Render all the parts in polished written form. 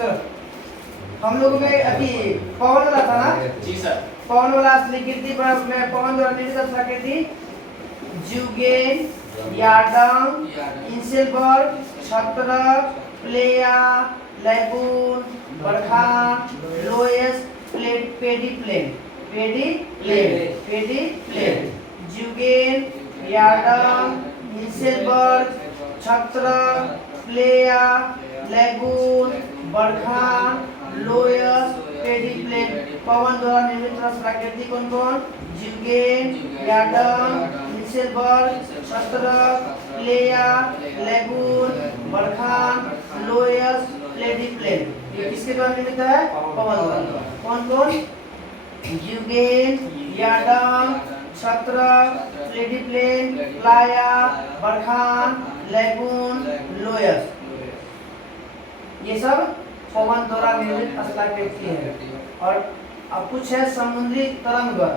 चलो हम लोग में अभी पवन वाला था ना जी सर। पवन वाला असली कीर्ति पर मैं पवन द्वारा निर्मित कीर्ति जुगेन यार्डंग इंसेलबर्ग छत्रक playa lagoon barchan loess pediplain zeugen yardang inselberg छत्रक playa lagoon barchan loess pediplain पवन द्वारा निर्मित प्राकृति कौन कौन जुगेन यार्डंग इंसेलबर्ग छत्रक playa lagoon barchan loess pediplain ये किसके द्वारा निर्मित है पवन द्वारा कौन कौन जुगेन यार्डंग छत्रक pediplain playa barchan lagoon loess ये सब पवन द्वारा निर्मित स्थलाकृति है। और अब कुछ है समुद्री तरंग द्वारा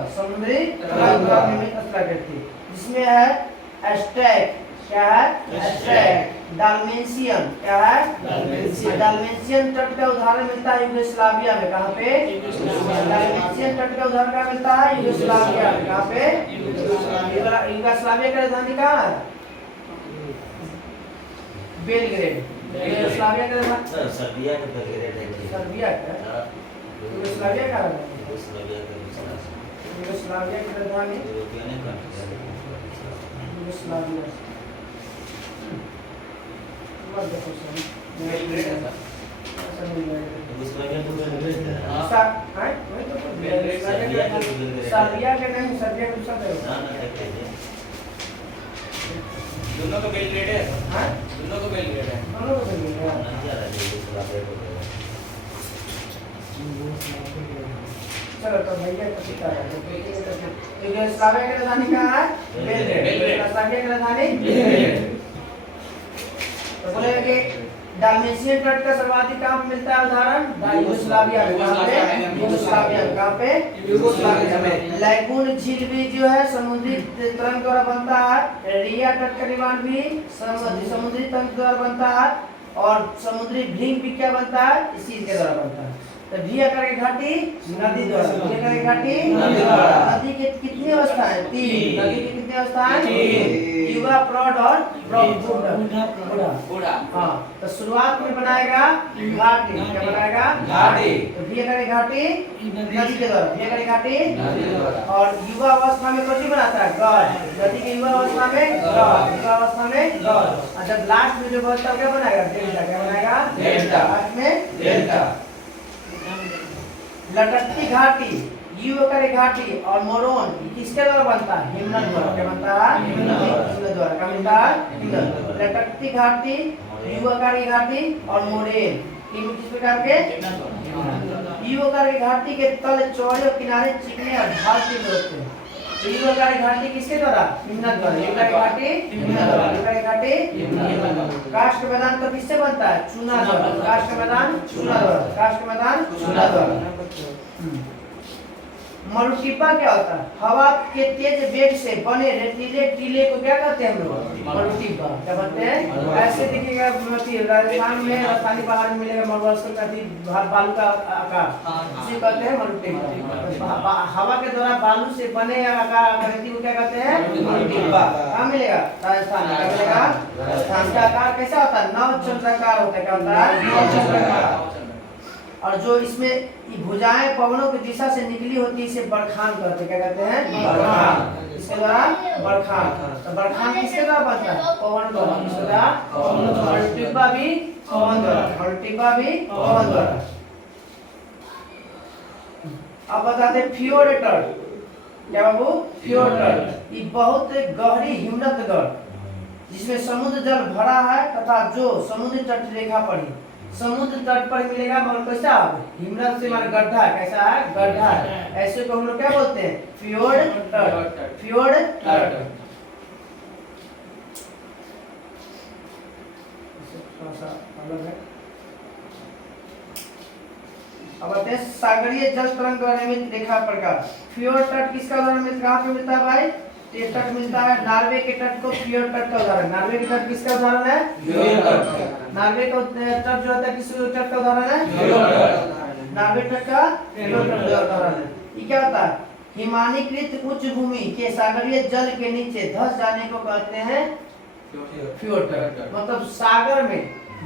निर्मित स्थलाकृति जिसमें है एस्टेक क्या है एस्टेक डाल्मेशियन क्या है डाल्मेशियन तट का उदाहरण मिलता है यूगोस्लाविया में कहाँ पे डाल्मेशियन तट का उदाहरण क्या मिलता है यूगोस्लाविया में कहाँ पे यूगोस्लाविया का राजधानी कहाँ है बेलग्रेड यूगोस्लाविया का राजधानी सर्बिया का बेलग्रेड है सर्बिया का यूगोस्लाविया का यूगोस्लाविया की राजधानी यूगोस्लाविया बेलग्रेड है सर्बिया के नहीं सर्बिया के दूसरा दोनों का बेलग्रेड है हाँ दोनों का बेलग्रेड है दोनों को चलो तो भैया को सिखा रहे यूगोस्लाविया की राजधानी कहाँ है बेलग्रेड यूगोस्लाविया की राजधानी बेलग्रेड तो बोलेंगे डाल्मेशियन तट का सर्वाधिक कहाँ पे मिलता है उदाहरण यूगोस्लाविया में कहाँ पे यूगोस्लाविया में लैगून झील भी जो है समुद्री तरंग द्वारा बनता है रिया तट का निर्माण भी समुद्री तरंग द्वारा बनता है और समुद्री भृंग भी क्या बनता है इस चीज के द्वारा बनता है। तो भियाकर की घाटी नदी द्वारा भियाकर की घाटी नदी के कितनी अवस्था है तीन नदी की कितनी अवस्था है युवा प्रौढ़ और बूढ़ा हाँ तो शुरुआत में बनाएगा घाटी क्या बनाएगा घाटी तो भियाकर की घाटी नदी के द्वारा भियाकर की घाटी और युवा अवस्था में कौन बनाता है गढ़ नदी के युवा अवस्था में गढ़ युवा अवस्था में गढ़ और जब लास्ट में जो बचता है क्या बनाएगा डेल्टा क्या बनाएगा डेल्टा लास्ट में डेल्टा लटकती घाटी युवकर घाटी और मोरोन किसके द्वारा बनता है हिमनद द्वारा क्या बनता है हिमनद द्वारा क्या बनता है हिमनद लटकती घाटी युवकर घाटी और मोरेन तीन किस प्रकार के युवकर घाटी के तल चौड़े और किनारे चिकने और ढाल के होते हैं युवकर घाटी किसके द्वारा हिमनद द्वारा युवकर घाटी हिमनद द्वारा युवकर घाटी हिमनद काष्ठ मैदान तो किससे बनता है चूना द्वारा काष्ठ मैदान चूना द्वारा काष्ठ मैदान चूना द्वारा मरुटिब्बा क्या होता है हवा के तेज वेग से बने रेतीले टीले को क्या कहते हैं हम लोग मरुटिब्बा क्या बोलते हैं ऐसे दिखेगा राजस्थान में राजस्थानी पहाड़ में मिलेगा मरुस्थल का बालू का आकार इसे कहते हैं मरुटिब्बा हवा के द्वारा बालू से बने आकार रेती को क्या कहते हैं मरुटिब्बा कहाँ मिलेगा राजस्थान में क्या मिलेगा राजस्थान का आकार कैसा होता है नवचंद्राकार होता है क्या होता है नवचंद्राकार और जो इसमें भुजाएं पवनों की दिशा से निकली होती है इसे बरखान कहते हैं क्या कहते हैं बरखान इसके द्वारा बरखान तो बरखान किसके द्वारा बनता है पवन द्वारा किसके द्वारा पवन द्वारा मरुटिब्बा भी पवन द्वारा मरुटिब्बा भी पवन द्वारा। अब बताते हैं फ्योर्ड तट क्या बाबू फ्योर्ड तट ये बहुत गहरी हिमनद गढ़ जिसमें समुद्र जल भरा है तथा जो समुद्र तट रेखा पर ही समुद्र तट पर मिलेगा मगर कैसा हिमनद से माने गड्ढा कैसा है गड्ढा है ऐसे को हम लोग क्या बोलते हैं फ्योर्ड तट फ्योर्ड तट अलग है। अब आते सागरीय जल तरंग द्वारा निर्मित रेखा प्रकार फ्योर्ड तट किसका उदाहरण कहाँ पे मिलता है भाई ये तट मिलता है नॉर्वे के तट को फ्योर्ड तट का उदाहरण। नॉर्वे के तट किसका उदाहरण है? नॉर्वे का तट जो होता है किस तट का उदाहरण है? नॉर्वे तट का फ्योर्ड तट का उदाहरण है। ये क्या होता है? हिमानीकृत उच्च भूमि के सागरीय जल के नीचे धंस जाने को कहते हैं फ्योर्ड तट। मतलब सागर में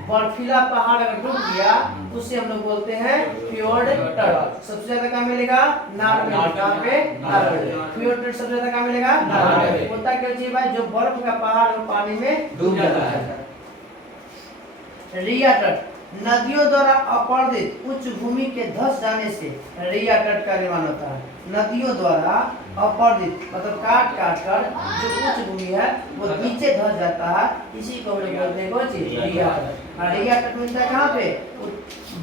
बर्फीला पहाड़ अगर डूब गया तो उसे हम लोग बोलते हैं फ्योर्ड तट। सबसे ज्यादा कहाँ मिलेगा? नॉर्वे। कहाँ पे? नॉर्वे। फ्योर्ड तट सबसे ज्यादा कहाँ मिलेगा? नॉर्वे। होता क्या चीज भाई? जो बर्फ का पहाड़ वो पानी में डूब जाता है। रिया तट नदियों द्वारा अपर्दित उच्च भूमि के धंस जाने से रिया तट का निर्माण होता है। नदियों द्वारा अपर्दित मतलब काट काट कर जो उच्च भूमि है वो नीचे धंस जाता है, इसी को हम लोग बोलते हैं कौन चीज? रिया तट। और रिया तट मिलता है कहाँ पे?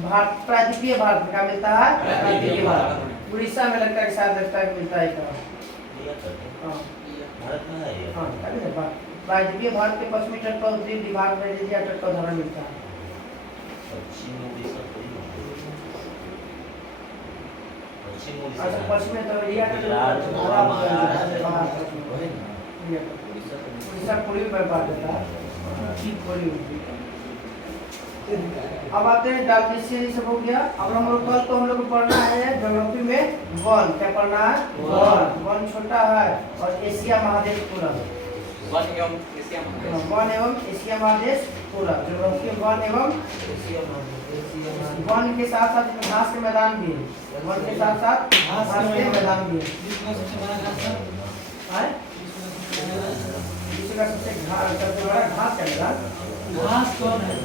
भारत, प्रायद्वीपीय भारत में। क्या मिलता है? प्रायद्वीपीय भारत। उड़ीसा में लगता है शायद लगता है मिलता है कहाँ? भारत में है ये। हाँ प्रायद्वीपीय भारत के पश्चिमी तट पर उत्तरी विभाग में रिया तट का उदाहरण मिलता है। पश्चिम उड़ीसा थोड़ी ना। पश्चिम अच्छा उड़ीसा पश्चिम में तो रिया तट उड़ीसा पूर्वी में बात होता है। अब आते हैं डायग्नोसिस सब हो गया। अब हम लोग कल तो हम लोग को पढ़ना है ज्योग्राफी में वन। क्या पढ़ना है? वन। वन छोटा है और एशिया महादेश पूरा। वन एवं एशिया महादेश। वन एवं एशिया महादेश पूरा। ज्योग्राफी वन एवं वन के साथ साथ घास के मैदान भी है। वन के साथ साथ घास के मैदान भी है। विश्व का सबसे बड़ा घास का मैदान? घास कौन है?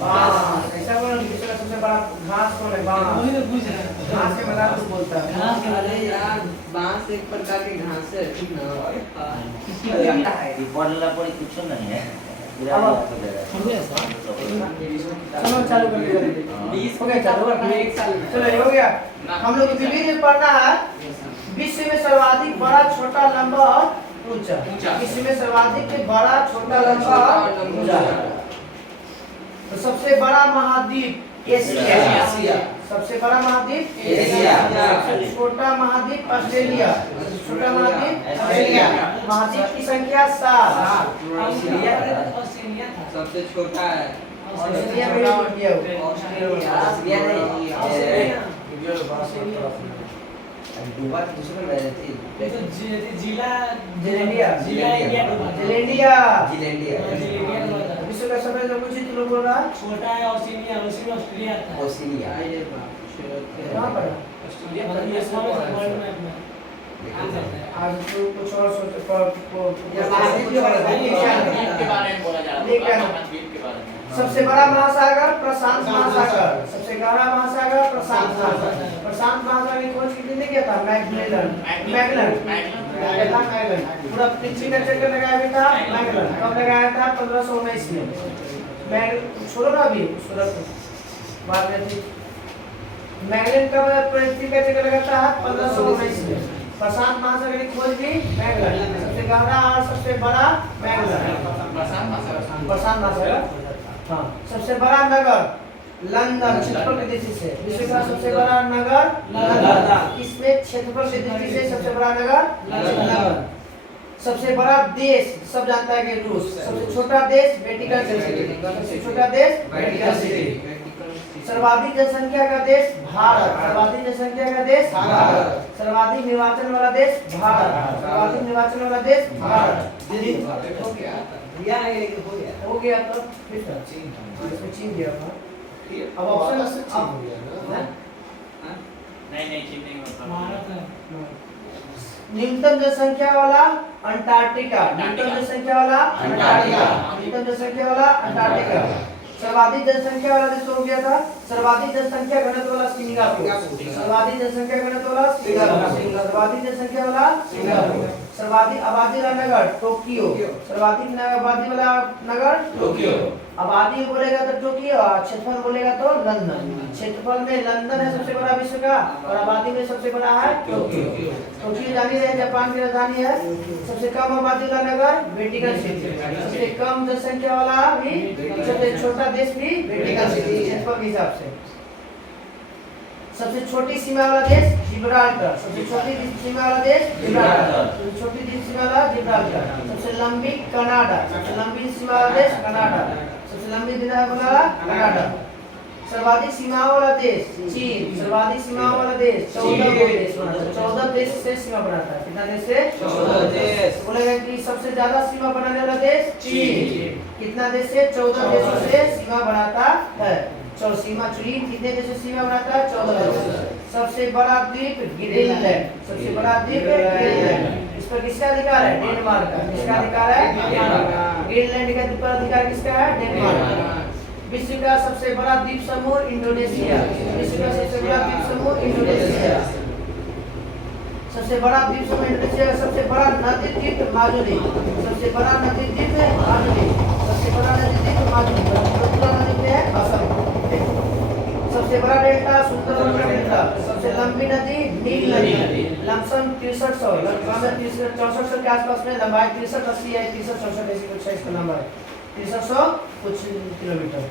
बांस। ऐसा बोलो विश्व का सबसे बड़ा घास कौन है? बांस। वही तो पूछ रहा है। घास के मैदान को बोलता है। घास के अरे यार बांस एक प्रकार की घास है, ठीक ना? ये पढ़ला पढ़ी कुछ नहीं है। चलो चालू कर दीजिए। हो गया चालू? चलो ये हो गया। हम लोग विभिन्न में पढ़ना है विश्व में सर्वाधिक बड़ा, छोटा, लंबा और ऊंचा। विश्व में सर्वाधिक बड़ा, छोटा, लंबा और ऊंचा। तो सबसे बड़ा महाद्वीप एशिया। सबसे बड़ा महाद्वीप एशिया। सबसे छोटा महाद्वीप ऑस्ट्रेलिया। छोटा महाद्वीप ऑस्ट्रेलिया। महाद्वीप की संख्या 7। सबसे छोटा है ऑस्ट्रेलिया में इंडिया ऑस्ट्रेलिया नहीं। डूबा तो दूसरे में रहती ये तो जिला जिलेंडिया। जिला जिलेंडिया। जिलेंडिया विश्व का सबसे जो कुछ लोग बोल रहा है छोटा है ऑस्ट्रेलिया, उसी में ऑस्ट्रेलिया आता है। ऑस्ट्रेलिया कहाँ पर? मतलब ये सब वर्ल्ड मैप में आज तो कुछ और सोच पर या महाद्वीप के बारे में द्वीप के बारे में बोला जा रहा ठीक है। है। द्वीप के बारे में। सबसे बड़ा महासागर प्रशांत महासागर। सबसे गहरा महासागर प्रशांत महासागर। प्रशांत महासागर की खोज किसने किया था? मैगलन। पूरा पृथ्वी का चक्कर लगाया भी था मैगलन। कब लगाया था? 1519 में। छोड़ो ना अभी बाद में थी। मैगलन कब पृथ्वी का चक्कर लगाता है? 1519 में। प्रशांत महासागर की खोज भी मैगलन। सबसे गहरा और सबसे बड़ा मैगलन। प्रशांत महासागर। हाँ सबसे बड़ा नगर लंदन क्षेत्रफल की दृष्टि से। विश्व का सबसे बड़ा नगर लंदन। किसमें? क्षेत्रफल की दृष्टि से सबसे बड़ा नगर लंदन। सबसे बड़ा देश सब जानता है कि रूस। सबसे छोटा देश वेटिकन सिटी। सबसे छोटा देश वेटिकन सिटी। सर्वाधिक जनसंख्या का देश भारत। सर्वाधिक जनसंख्या का देश भारत। सर्वाधिक निर्वाचन वाला देश भारत। सर्वाधिक निर्वाचन वाला देश भारत। हो गया हो गया तो इसमें चीन दिया था। अब ऑप्शन नहीं चीन नहीं होता। भारत है। न्यूनतम जनसंख्या वाला अंटार्कटिका। न्यूनतम जनसंख्या वाला अंटार्कटिका। न्यूनतम जनसंख्या वाला अंटार्कटिका। सर्वाधिक जनसंख्या वाला देश हो गया था। सर्वाधिक जनसंख्या घनत्व वाला सिंगापुर। सर्वाधिक जनसंख्या घनत्व वाला सिंगापुर। सर्वाधिक जनसंख्या वाला सिंगापुर। सर्वाधिक आबादी वाला नगर टोक्यो। सर्वाधिक आबादी वाला नगर टोक्यो। आबादी बोलेगा तो टोक्यो और क्षेत्रफल बोलेगा तो लंदन। क्षेत्रफल में लंदन है सबसे बड़ा विश्व का और आबादी में सबसे बड़ा है टोक्यो। टोक्यो जानी है जापान की राजधानी है। सबसे कम आबादी वाला नगर वेटिकन सिटी। सबसे कम जनसंख्या वाला भी सबसे छोटा देश भी वेटिकन सिटी क्षेत्रफल के हिसाब से। सबसे छोटी सीमा वाला देश जिब्राल्टर, सबसे छोटी सीमा वाला देश जिब्राल्टर, सबसे छोटी सीमा वाला जिब्राल्टर, सबसे लंबी कनाडा, सबसे लंबी सीमा वाला देश कनाडा, सबसे लंबी सीमा वाला कनाडा, सर्वाधिक सीमा वाला देश चीन, सर्वाधिक सीमा वाला देश 14 देश बनाता है, 14 देश से सीमा बनाता है। कितना देश से? 14 देश। बोलेगा कि सबसे ज्यादा सीमा बनाने वाला देश चीन, कितना देश से? 14 देशों से सीमा बनाता है। सीमा चीन कितने देशों से सीमा बनाता है? 14 देशों से। सबसे बड़ा द्वीप ग्रीनलैंड, सबसे बड़ा द्वीप ग्रीनलैंड, इस पर किसका अधिकार है? डेनमार्क का। किसका अधिकार है? डेनमार्क का। ग्रीनलैंड का ऊपर अधिकार किसका है? डेनमार्क का। विश्व का सबसे बड़ा द्वीप समूह इंडोनेशिया, विश्व का सबसे बड़ा द्वीप समूह इंडोनेशिया, सबसे बड़ा द्वीप समूह इंडोनेशिया, सबसे बड़ा नदी द्वीप माजुली, सबसे बड़ा नदी द्वीप माजुली, सबसे बड़ा नदी द्वीप माजुली, दूसरा नदी द्वीप है असम, सबसे बड़ा डेल्टा सुंदरबन डेल्टा, सबसे लंबी नदी नील नदी, लमसम 6300 लगभग 6400 के आसपास में लंबाई 6380 है, 6364 ऐसी कुछ है इसका नंबर है, 6300 कुछ किलोमीटर।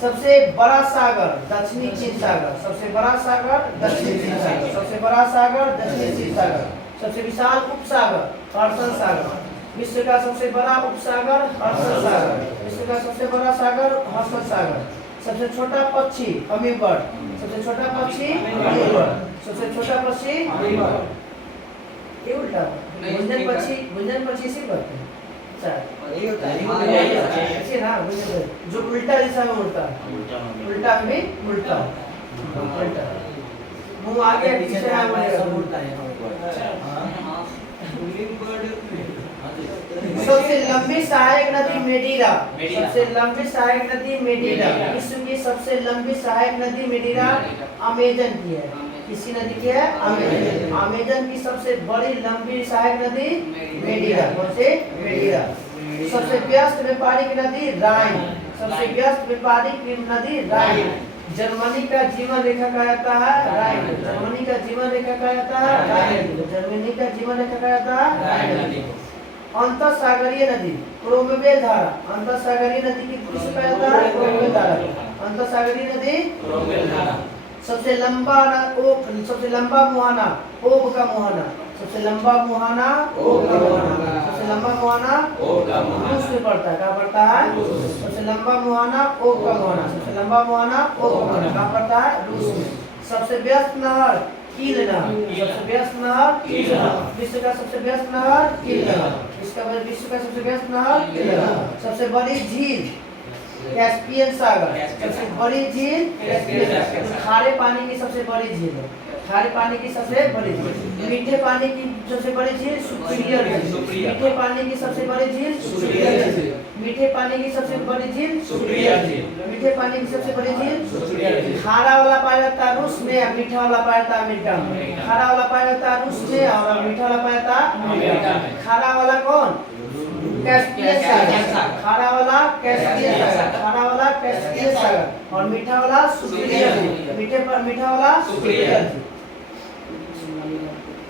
सबसे बड़ा सागर दक्षिणी चीन सागर, सबसे बड़ा सागर दक्षिणी चीन सागर, सबसे बड़ा सागर दक्षिणी चीन सागर, सबसे विशाल उपसागर हडसन सागर, विश्व का सबसे बड़ा उपसागर हडसन सागर, विश्व का सबसे बड़ा सागर हडसन सागर, सबसे छोटा पक्षी हमिंगबर्ड, सबसे छोटा पक्षी हमिंगबर्ड, सबसे छोटा पक्षी हमिंगबर्ड। ये उल्टा गुंजन पक्षी से करते हैं यही होता है। ऐसे ना जो उल्टा दिशा में उड़ता है, उल्टा में भी उल्टा उल्टा मुंह आगे पीछे ना बढ़ेगा, उल्टा है। सबसे लंबी सहायक नदी मेडीरा, सबसे लंबी सहायक नदी मेडीरा, विश्व की सबसे लंबी सहायक नदी मेडीरा अमेजन की है। किसी नदी की है? अमेजन। अमेजन की सबसे बड़ी लंबी सहायक नदी मेडीरा, कौन से? मेडीरा। सबसे व्यस्त व्यापारिक नदी राइन, सबसे व्यस्त व्यापारिक नदी राइन, जर्मनी का जीवन रेखा कहा जाता है राइन, जर्मनी का जीवन रेखा कहा जाता है राइन, जर्मनी का जीवन रेखा कहा जाता है राइन। अंतःसागरीय नदी क्रोमवेल धारा, अंतःसागरीय नदी की किसे कहा जाता है? क्रोमवेल धारा, अंतःसागरीय नदी क्रोमवेल धारा। सबसे लंबा सबसे लंबा मुहाना ओब का मुहाना, सबसे लंबा मुहाना ओब का मुहाना, सबसे लंबा मुहाना ओब का मुहाना रूस में पड़ता है। कहाँ पड़ता है? सबसे लंबा मुहाना ओब का मुहाना, सबसे लंबा मुहाना ओब का मुहाना कहाँ पड़ता है? रूस में। सबसे व्यस्त नहर कील नहर, सबसे व्यस्त नहर कील नहर, विश्व का सबसे व्यस्त नहर कील नहर, विश्व का सबसे व्यस्त नहर कील नहर। सबसे बड़ी झील कैस्पियन सागर, सबसे बड़ी झील कैस्पियन सागर, खारे पानी की सबसे बड़ी झील है, खारे पानी की सबसे बड़ी झील। मीठे पानी की सबसे बड़ी झील सुपीरियर झील, मीठे पानी की सबसे बड़ी झील सुपीरियर झील, मीठे पानी की सबसे बड़ी झील सुपीरियर झील, मीठे पानी की सबसे बड़ी झील सुपीरियर झील। खारा वाला पाया जाता है रूस में, मीठा वाला पाया जाता है अमेरिका में। खारा वाला पाया जाता है रूस में और मीठा वाला पाया जाता है अमेरिका में। खारा वाला कौन? कैस्पियन सागर, खारा वाला कैस्पियन सागर, खारा वाला कैस्पियन सागर और मीठा वाला सुपीरियर झील, मीठा वाला सुपीरियर झील।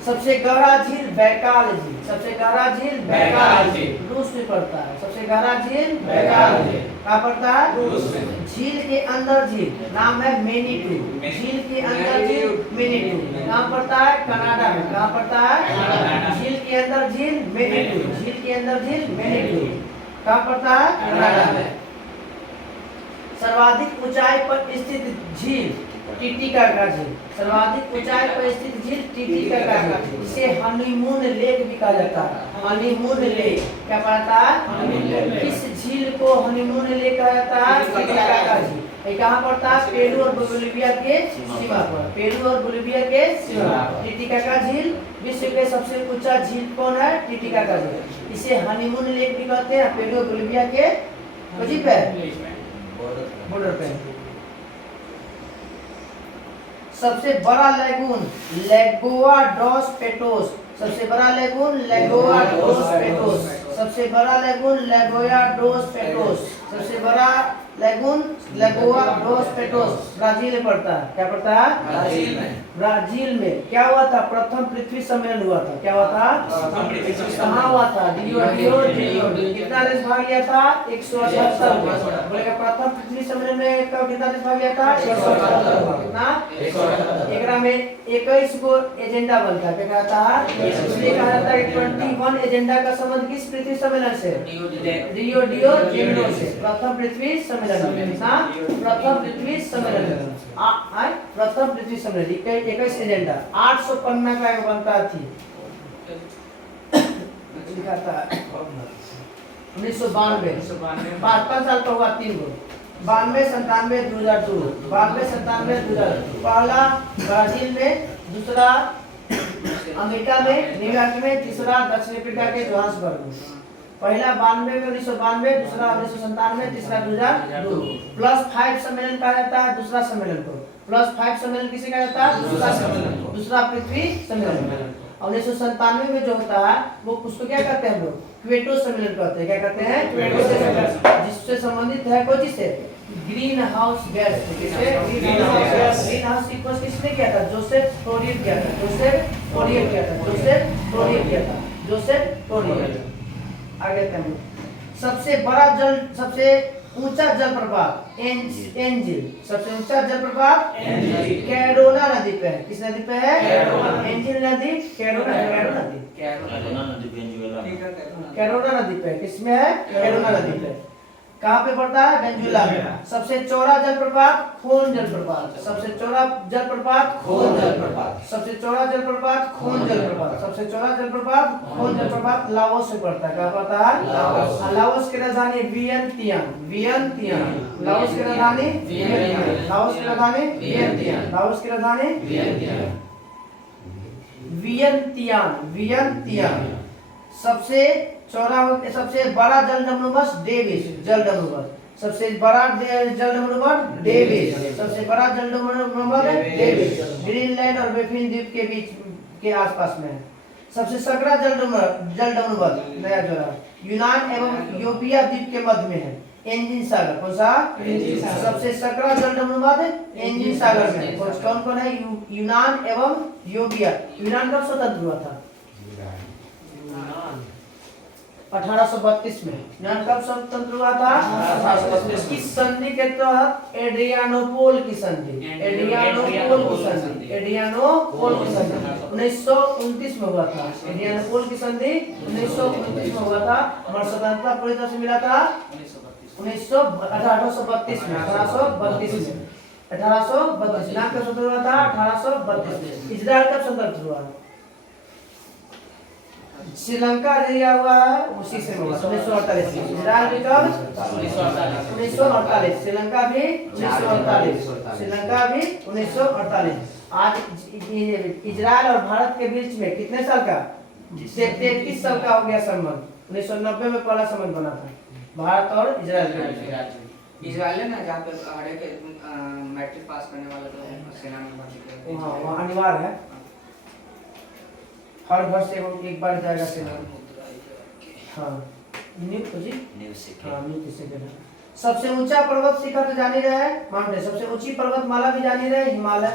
सबसे गहरा झील बैकाल झील, सबसे गहरा झील बैकाल झील रूस में पड़ता है, सबसे गहरा झील बैकाल झील कहाँ पड़ता है? रूस में। झील के अंदर झील नाम है मैनीटू, झील के अंदर झील मैनीटू कहाँ पड़ता है? कनाडा में। कहाँ पड़ता है? झील के अंदर झील मैनीटू, झील के अंदर झील मैनीटू कहाँ पड़ता है? कनाडा में। सर्वाधिक ऊंचाई पर स्थित झील टिटिकाका झील, सर्वाधिक ऊंचाई पर स्थित झील टिटिकाका, इसे हनीमून लेक भी कहा जाता है। हनीमून लेक क्या पड़ता है? इस झील को हनीमून लेक कहा जाता है। टिटिकाका झील ये कहाँ पड़ता है? पेरू और बोलिविया के सीमा पर, पेरू और बोलिविया के सीमा पर टिटिकाका झील। विश्व के सबसे ऊंचा झील कौन है? टिटिकाका झील, इसे हनीमून लेक भी कहते हैं। पेरू और बोलिविया के बॉर्डर पे। सबसे बड़ा लैगून लेगोआ डॉस पेटोस, सबसे बड़ा लैगून लेगोआ डोस पेटोस, सबसे बड़ा लैगून लेगोया डोस पेटोस, सबसे बड़ा लेगून लेगोआ डोस पेटोस ब्राजील में पड़ता है। क्या पड़ता है? ब्राजील में। ब्राजील में क्या हुआ था? प्रथम पृथ्वी सम्मेलन हुआ था। क्या हुआ था? कहाँ हुआ था? रियो डी कितना देश भाग लिया था? 178। बोलेगा प्रथम पृथ्वी सम्मेलन में कब कितना देश भाग लिया था? 178। कितना? 178। एकरा में 21 को एजेंडा बनता है। क्या कहता है? इसलिए कहा जाता है 21 एजेंडा का संबंध किस पृथ्वी सम्मेलन से? रियो डी जेनेरो से। प्रथम पृथ्वी सम्मेलन हाँ, प्रथम पृथ्वी सम्मेलन प्रथम पृथ्वी सम्मेलन 21 एजेंडा 800 पन्ना का एक बनता थी। लिखा था 1992 5 साल का हुआ 3 गो 92 97 2002 92 97 2002 पहला ब्राजील में, दूसरा अमेरिका में न्यूयॉर्क में, तीसरा दक्षिण अफ्रीका के जोहान्सबर्ग में। पहला 92 में 1992, दूसरा 1997, तीसरा 2002। +5 सम्मेलन कहा जाता है दूसरा सम्मेलन को। +5 सम्मेलन किसे कहा जाता है? दूसरा सम्मेलन को। दूसरा पृथ्वी सम्मेलन। 1997 में जो होता है वो उसको क्या कहते हैं लोग? क्वेटो सम्मेलन कहते हैं। क्या कहते हैं? क्वेटो सम्मेलन, जिससे संबंधित है कौन से? Green house gas. किससे? ग्रीन हाउस की खोज किसने किया था? जोसेफ फोरियर किया था। Joseph Fourier. आगे हम सबसे ऊंचा जलप्रपात एंजिल। सबसे ऊंचा जलप्रपात कैरोना नदी पे है। किस नदी पे है? एंजिल नदी, कैरोना नदी। कैरोना नदी पे किसमें है? कैरोना नदी पे। कहाँ पे पड़ता है? वेनेजुएला में। सबसे चौड़ा जलप्रपात खून जलप्रपात। सबसे चौड़ा जलप्रपात खून जलप्रपात। सबसे चौड़ा जलप्रपात खून जलप्रपात। सबसे चौड़ा जलप्रपात खून जलप्रपात लाओस में पड़ता है। क्या पड़ता है? लाओस की राजधानी वियंतियान। लाओस की राजधानी वियंतियान। सबसे चौड़ा सबसे बड़ा जलडमरूमस डेविस। सबसे बड़ा जलडमरूमस डेविस। सबसे बड़ा जलडमरूमस डेविस ग्रीनलैंड और बेफिन द्वीप के बीच के आसपास में है। सबसे सकरा जलडमरूमस नया जोड़ा यूनान एवं यूरोपिया द्वीप के मध्य में है। एंजिन सागर। कौन सा? सबसे सकरा जलडमरूमस एंजिन सागर में। कौन कौन है? यूनान एवं यूरोपिया। यूनान कब स्वतंत्र हुआ था? 1832 में। यूनान कब स्वतंत्र हुआ था? 1832। किस संधि के तहत? एड्रियानोपोल की संधि। 1929 में हुआ था। एड्रियानोपोल की संधि 1929 में हुआ था। हमारा स्वतंत्रता पूरी तरह से मिला था 1832 में। 1832 यूनान कब स्वतंत्र हुआ था? 1832। इजराइल कब स्वतंत्र हुआ? श्रीलंका दिया हुआ है उसी से हुआ 1948। इजराइल भी कब? 1948। श्रीलंका भी 1948। आज इजराइल और भारत के बीच में कितने साल का? 33 साल का हो गया संबंध। 1990 में पहला संबंध बना था भारत और इजराइल के बीच। इजराइल है ना जहाँ पे हर एक मैट्रिक पास करने वाला तो सेना में भर्ती किया। हाँ वहाँ अनिवार्य है, हर घर से एक बार जाएगा सेना। हाँ सबसे ऊंचा पर्वत शिखर तो जानी रहे माउंटेन। सबसे ऊंची पर्वतमाला भी जानी रहे हिमालय।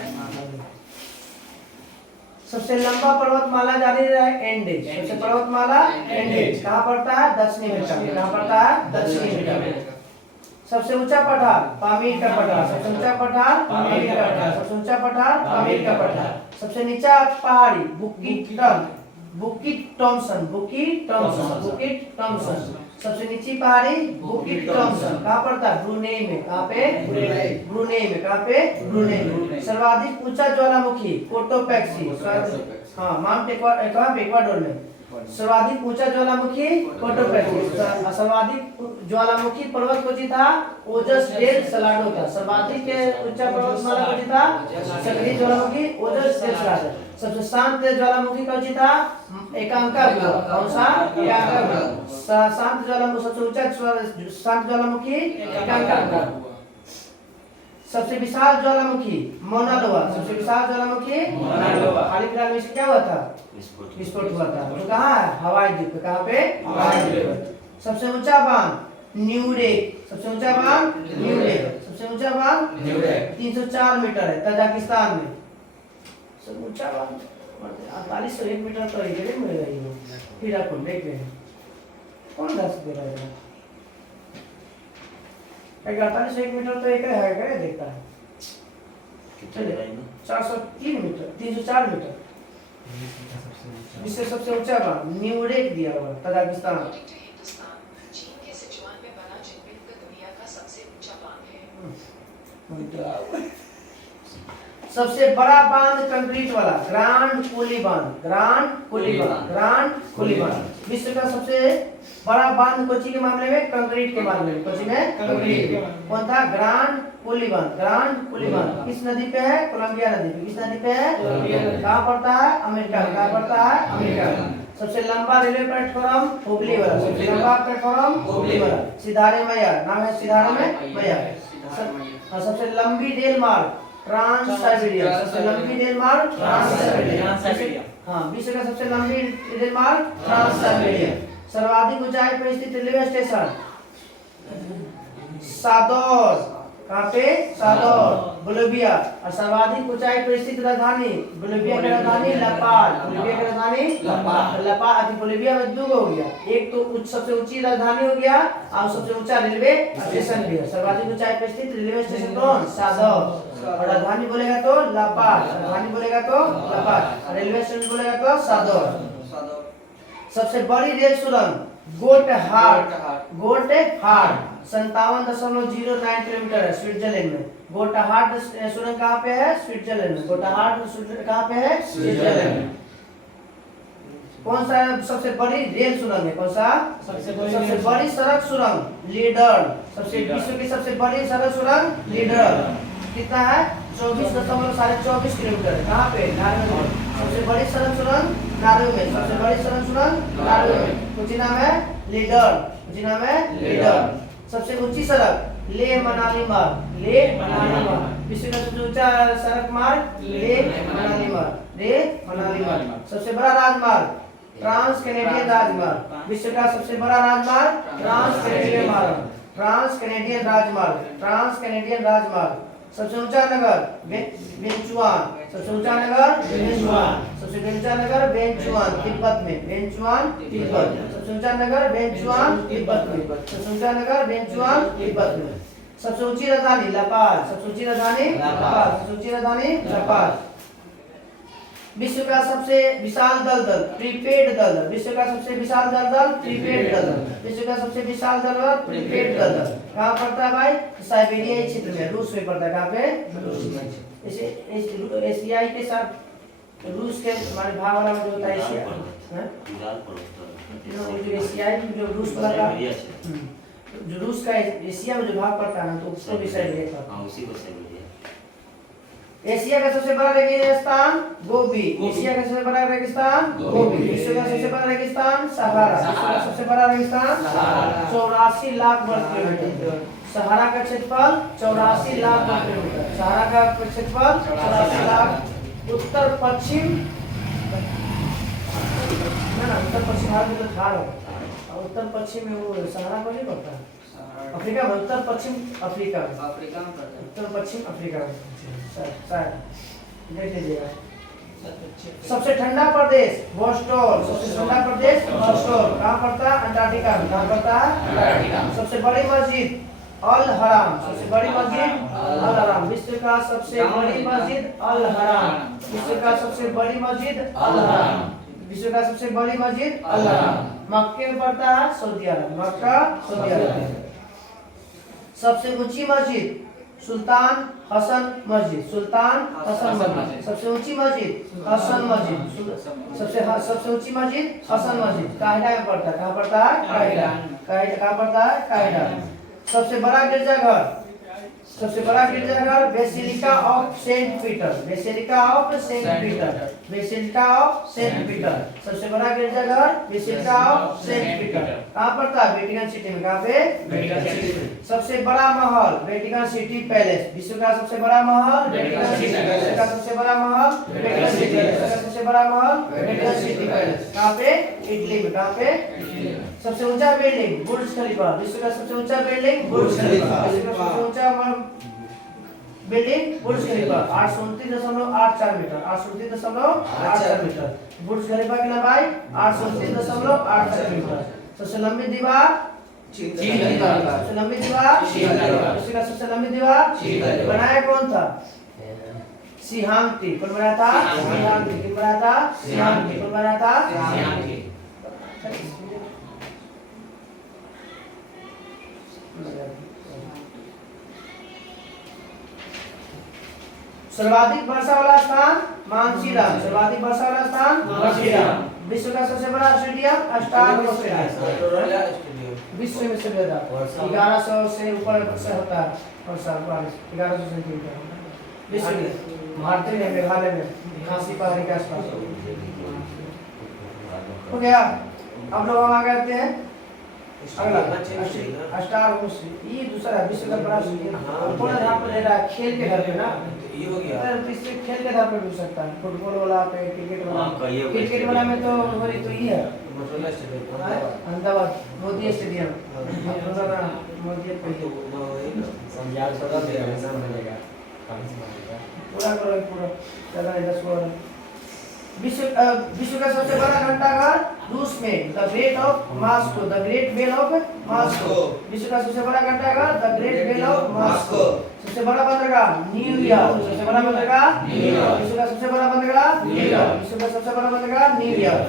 सबसे लंबा पर्वतमाला जानी रहे एंडेज। सबसे पर्वतमाला एंडेज कहाँ पड़ता है? दक्षिणी अमेरिका। कहाँ पड़ता है? दक्षिणी अमेरिका में। सबसे ऊंचा पठार पामीर का पठार। सबसे ऊंचा पठार पामीर का पठार। सबसे ऊंचा पठार पामीर का पठार। सबसे नीचा पहाड़ी बुकिट टॉमसन। सबसे नीची पहाड़ी बुकिट टॉमसन कहाँ पड़ता है? ब्रुनेई में। कहाँ पे? ब्रुनेई में। सर्वाधिक ऊंचा ज्वालामुखी कोटोपैक्सी। हाँ माउंट इक्वाडोर में। सर्वाधिक ऊंचा ज्वालामुखी कोटोपैक्सी। सर्वाधिक ज्वालामुखी पर्वत कौन था? ओजस डेल सलाडो था। सर्वाधिक ऊंचा पर्वतमाला कौन था? सक्रिय ज्वालामुखी ओजस डेल सलाडो। सबसे शांत ज्वालामुखी कौन था? एकांकागुआ। कौन सा? एकांकागुआ। शांत ज्वालामुखी सबसे ऊंचा शांत ज्वालामुखी एकांकागुआ। सबसे विशाल ज्वालामुखी मौना लोआ। सबसे विशाल ज्वालामुखी हाल फिलहाल में क्या हुआ था? विस्फोट हुआ था। तो कहाँ है? हवाई द्वीप पे। कहाँ पे? हवाई द्वीप। सबसे ऊंचा बांध न्यूरेक। सबसे ऊंचा बांध न्यूडेक, सबसे ऊंचा बांध 304 मीटर है तजाकिस्तान में। सब ऊंचा बांध 4801 मीटर तो इधर ही मिलेगा ये। फिर आपको देख रहे हैं कौन दस दे रहा है? 4801 मीटर तो एक है क्या देखता है? चलिए 403 मीटर 304 मीटर विश्व सबसे ऊंचा बांध न्यूडेक दिया हुआ तजाकिस्तान। चीन के सिचुआन में बना जिनमिन दुनिया का सबसे ऊंचा बांध है। सबसे बड़ा बांध कंक्रीट वाला ग्रांड कोली बांध, ग्रांड कोली बांध, ग्रांड कोली बांध। विश्व का सबसे बड़ा बांध कोची के मामले में कंक्रीट के मामले में, कोची में कंक्रीट कौन था? ग्रांड कोली बांध, ग्रांड कोली बांध। किस नदी पे है? कोलंबिया नदी पे। किस नदी पे है? कहाँ पड़ता है? अमेरिका में। कहाँ पड़ता है? अमेरिका में। सबसे लंबा रेलवे प्लेटफॉर्म हुबली वाला, सबसे लंबा प्लेटफॉर्म हुबली वाला सिधारे मैया, नाम है सिधारे में मैया। सबसे लंबी रेल मार्ग ट्रांस साइबेरिया, सबसे लंबी रेल मार्ग ट्रांस साइबेरिया। हाँ, विश्व का सबसे लंबी रेल मार्ग ट्रांस साइबेरिया। सर्वाधिक ऊंचाई पर स्थित रेलवे स्टेशन सादोर, कहाँ पे? सादोर, बोलिविया। और सर्वाधिक ऊंचाई पर स्थित राजधानी बोलिविया की राजधानी ला पाज, बोलिविया की राजधानी ला पाज। ला पाज अभी बोलिविया में दो हो गया, एक तो सबसे ऊंची राजधानी हो गया और सबसे ऊंचा रेलवे स्टेशन भी है। सर्वाधिक ऊंचाई पर स्थित रेलवे स्टेशन कौन? सादोर। और राजधानी बोलेगा तो ला पाज, राजधानी बोलेगा तो ला पाज, रेलवे स्टेशन बोलेगा तो सादोर। सबसे बड़ी रेल सुरंग गोटहार्ड, गोटहार्ड 57.09 किलोमीटर है स्विट्जरलैंड में। गोटहार्ड सुरंग कहाँ पे है? स्विट्जरलैंड में। गोटहार्ड सुरंग कहाँ पे है? स्विट्जरलैंड में। कौन सा सबसे बड़ी रेल सुरंग है? कौन सा? सबसे बड़ी सड़क सुरंग लीडर, सबसे विश्व की सबसे बड़ी सड़क सुरंग लीडर कितना है? 24.24 किलोमीटर है। कहाँ पे? नॉर्वे में। सबसे बड़ी सड़क सुरंग नॉर्वे में, सबसे बड़ी सड़क सुरंग नॉर्वे में। कुछ नाम है लीडर, कुछ नाम है लीडर। सबसे ऊंची सड़क लेह मनाली मार्ग, लेह मनाली मार्ग। विश्व का सबसे ऊंचा सड़क मार्ग लेह मनाली मार्ग, लेह मनाली मार्ग। सबसे बड़ा राजमार्ग ट्रांस कैनेडियन राजमार्ग। विश्व का सबसे बड़ा राजमार्ग ट्रांस कैनेडियन मार्ग, ट्रांस कैनेडियन राजमार्ग, ट्रांस कैनेडियन राजमार्ग। सबसे ऊंचा नगर वेंचुआन, सबसे ऊंचा नगर वेंचुआन, सबसे ऊंचा नगर वेंचुआन तिब्बत में, वेंचुआन तिब्बत। सबसे ऊंचा नगर वेंचुआन तिब्बत में, सबसे ऊंचा नगर वेंचुआन तिब्बत में। सबसे ऊंची राजधानी ला पाज, सबसे ऊंची राजधानी ला पाज, सबसे ऊंची राजधानी ला पाज। विश्व का सबसे विशाल दलदल प्रीपेड दलदल, विश्व का सबसे विशाल दलदल प्रीपेड दलदल, विश्व का सबसे विशाल दलदल प्रीपेड दलदल कहाँ पड़ता है भाई? साइबेरिया क्षेत्र में, रूस में पड़ता है। कहाँ पे? एशियाई के साथ रूस के हमारे भाग वाला जो होता है एशिया, जो एशियाई जो रूस वाला जो रूस का एशिया में जो भाग पड़ता है तो उसको भी साइबेरिया कहते हैं। उसी को साइबेरिया। एशिया का सबसे बड़ा रेगिस्तान गोबी, एशिया का सबसे बड़ा रेगिस्तान गोबी। विश्व का सबसे बड़ा रेगिस्तान सहारा, विश्व का सबसे बड़ा रेगिस्तान 84 लाख वर्ग किलोमीटर। सहारा का क्षेत्रफल 84 लाख वर्ग किलोमीटर, सहारा का क्षेत्रफल 84 लाख। उत्तर पश्चिम ना उत्तर पश्चिम भारत में तो थार है, उत्तर पश्चिम में वो सहारा को नहीं पड़ता है। अफ्रीका में, उत्तर पश्चिम अफ्रीका में, अफ्रीका में पड़ता है। उत्तर पश्चिम अफ्रीका में देख लीजिएगा। सबसे ठंडा प्रदेश वोस्टोल, सबसे ठंडा प्रदेश वोस्टोल कहाँ पड़ता है? अंटार्कटिका में। कहाँ पड़ता है? अंटार्कटिका। सबसे बड़ी मस्जिद अल हराम, सबसे बड़ी मस्जिद अल हराम। विश्व का सबसे बड़ी मस्जिद अल हराम, विश्व का सबसे बड़ी मस्जिद अल हराम, विश्व का सबसे बड़ी मस्जिद अल हराम। मक्के में पड़ता है सऊदी अरब, मक्का सऊदी अरब। सबसे ऊंची मस्जिद सुल्तान हसन मस्जिद, सुल्तान हसन मस्जिद। सबसे ऊंची मस्जिद हसन मस्जिद, सबसे ऊंची मस्जिद हसन मस्जिद कायदा में पड़ता है। कहाँ पड़ता है? कायदा, कायदा कहाँ पड़ता है? कायदा। सबसे बड़ा गिरजाघर सबसे बड़ा गिरजाघर basilica of Saint Peter, basilica of Saint Peter, basilica of Saint Peter. सबसे बड़ा गिरजाघर बेसिलिका ऑफ सेंट पीटर कहाँ पर था? वेटिकन सिटी में। कहाँ पे? Vatican city. सबसे बड़ा महल वेटिकन सिटी पैलेस, विश्व का सबसे बड़ा महल वेटिकन सिटी, विश्व का सबसे बड़ा महल वेटिकन सिटी, विश्व का सबसे बड़ा महल वेटिकन सिटी पैलेस। कहाँ पे? इटली में। कहाँ पे? सबसे ऊंचा बिल्डिंग बुर्ज खलीफा, विश्व का सबसे ऊंचा बिल्डिंग बुर्ज खलीफा, विश्व का सबसे ऊंचा बिल्डिंग बुर्ज खलीफा 829.84 मीटर, 829.84 मीटर। बुर्ज खलीफा की लंबाई 829.84 मीटर। सबसे लंबी दीवार चीन दीवार, सबसे लंबी दीवार विश्व का सबसे लंबी दीवार बनाया कौन था? सिहांगटी। कौन बनाया था? सिहांगटी। किन बनाया था? सिहांगटी। कौन बनाया था? सिहांगटी। सर्वाधिक वर्षा वाला स्थान मानसीराम, सर्वाधिक वर्षा वाला स्थान मानसीराम। विश्व का सबसे बड़ा स्टेडियम स्टार स्टेडियम, विश्व में सबसे ज्यादा 1100 से ऊपर से होता है और साल 1100 सेंटीमीटर विश्व में। भारतीय में मेघालय में खासी पहाड़ी के आसपास हो गया। अब लोग हम आगे आते हैं अगला स्टार ये दूसरा विश्व का बड़ा पूरा यहाँ पर ले रहा है खेल के घर पे ना, ये हो गया। इससे खेल के घर पे भी हो सकता है, फुटबॉल वाला पे, क्रिकेट वाला। क्रिकेट वाला में तो हमारी तो ये है अहमदाबाद मोदी स्टेडियम, मोदी पूरा करो पूरा चला 10 और विश्व का सबसे बड़ा घंटाघर रूस में the great of Moscow, the great bell of Moscow. विश्व का सबसे बड़ा घंटाघर the great bell of Moscow. सबसे बड़ा बंदरगाह न्यूयॉर्क, सबसे बड़ा बंदरगाह न्यूयॉर्क। विश्व का सबसे बड़ा बंदरगाह न्यूयॉर्क, विश्व का सबसे बड़ा बंदरगाह न्यूयॉर्क।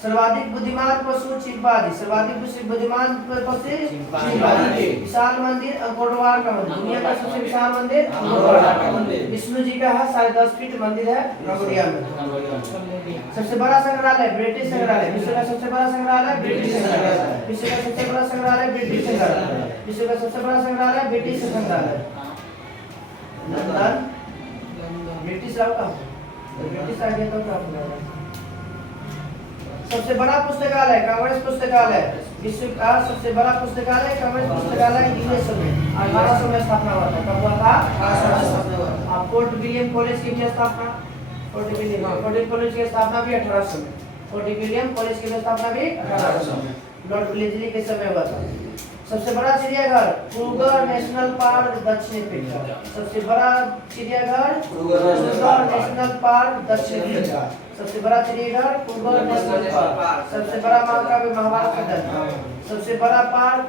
सर्वाधिक बुद्धिमान पशु चिंपांजी, सर्वाधिक बुद्धिमान पशु चिंपांजी। विशाल मंदिर अंकोरवाट का मंदिर, दुनिया का सबसे विशाल मंदिर अंकोरवाट का मंदिर। विष्णु जी का है 10.5 फीट मंदिर है कंबोडिया में। सबसे बड़ा संग्रहालय ब्रिटिश संग्रहालय, विश्व का सबसे बड़ा संग्रहालय ब्रिटिश संग्रहालय, विश्व का सबसे बड़ा संग्रहालय ब्रिटिश संग्रहालय, विश्व का सबसे बड़ा संग्रहालय ब्रिटिश संग्रहालय। लंदन ब्रिटिश रहा था, ब्रिटिश आ गया तो क्या होगा। सबसे बड़ा पुस्तकालय कांग्रेस पुस्तकालय, विश्व का सबसे बड़ा पुस्तकालय कांग्रेस पुस्तकालय यूएस में 1800 में स्थापना हुआ था। कब हुआ था? 1800 में। अब फोर्ट विलियम कॉलेज की भी स्थापना, फोर्ट विलियम कॉलेज की स्थापना भी 1800 में, फोर्ट विलियम कॉलेज की स्थापना भी 1800 में लॉर्ड विलेजली के समय हुआ था। सबसे बड़ा चिड़ियाघर क्रूगर नेशनल पार्क दक्षिण अफ्रीका, सबसे बड़ा चिड़ियाघर क्रूगर नेशनल पार्क दक्षिण अफ्रीका। सबसे बड़ा चिड़ियाघर क्रूगर नेशनल पार्क। सबसे बड़ा महाकाव्य महाभारत का जन्म। सबसे बड़ा पार्क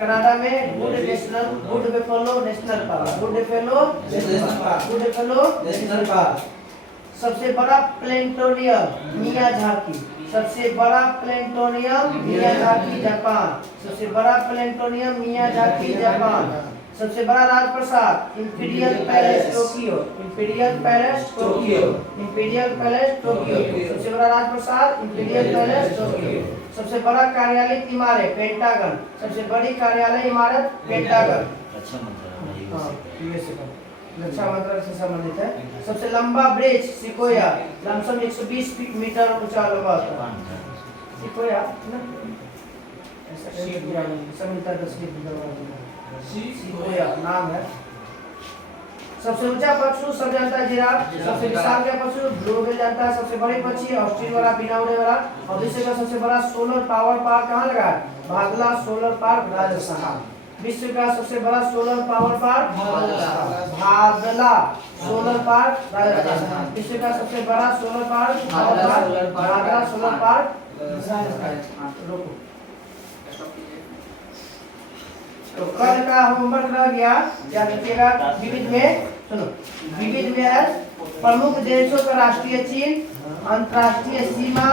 कनाडा में would buffalo national park, would buffalo national park. सबसे बड़ा प्लेनेटोरियम मियाजाकी, सबसे बड़ा प्लेनेटोरियम मियाजाकी जापान, सबसे बड़ा प्लेनेटोरियम मियाजाकी जापान। सबसे बड़ा राजप्रासाद imperial palace Tokyo, imperial palace Tokyo, imperial palace Tokyo. सबसे बड़ा राजप्रासाद इंपीरियल पैलेस टोक्यो। सबसे बड़ा कार्यालय इमारत पेंटागन, सबसे बड़ी कार्यालय इमारत पेंटागन। रक्षा मंत्रालय से संबंधित है। सबसे लंबा ब्रिज सिकोया, लमसम 120 मीटर ऊंचा लंबा होता है सिकोया ना, ऐसा मिलता है 10 सिकोया नाम है। सबसे ऊंचा पशु सब जानता है जिराफ, सबसे विशाल का पशु ब्लू व्हेल जानता है, सबसे बड़ी पक्षी ऑस्ट्रेलिया वाला बिना उड़े वाला। और विश्व का सबसे बड़ा सोलर पावर पार्क कहाँ लगा है? Bhagla solar park Rajasthan. विश्व का सबसे बड़ा solar power park Bhagla solar park Rajasthan. विश्व का सबसे बड़ा solar park Bhagla solar park Rajasthan. तो कल का होमवर्क रह गया, क्या लिखिएगा? विविध में सुनो, विविध में प्रमुख देशों का राष्ट्रीय चिन्ह, अंतर्राष्ट्रीय सीमा,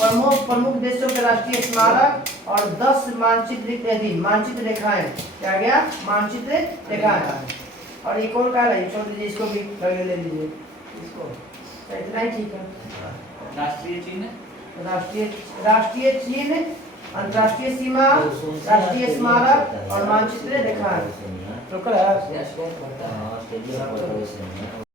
प्रमुख देशों के राष्ट्रीय स्मारक और 10 मानचित्र रेखाएं। क्या गया? मानचित्र रेखाएं। और एक और क्या है, छोड़ दीजिए, इसको भी ले लीजिए इसको, तो इतना ही ठीक है। राष्ट्रीय चिन्ह, राष्ट्रीय चिन्ह, अंतर्राष्ट्रीय सीमा, राष्ट्रीय स्मारक और मानचित्र रेखाएं। तो करा हाँ, स्टेडियम पर तो वैसे नहीं है।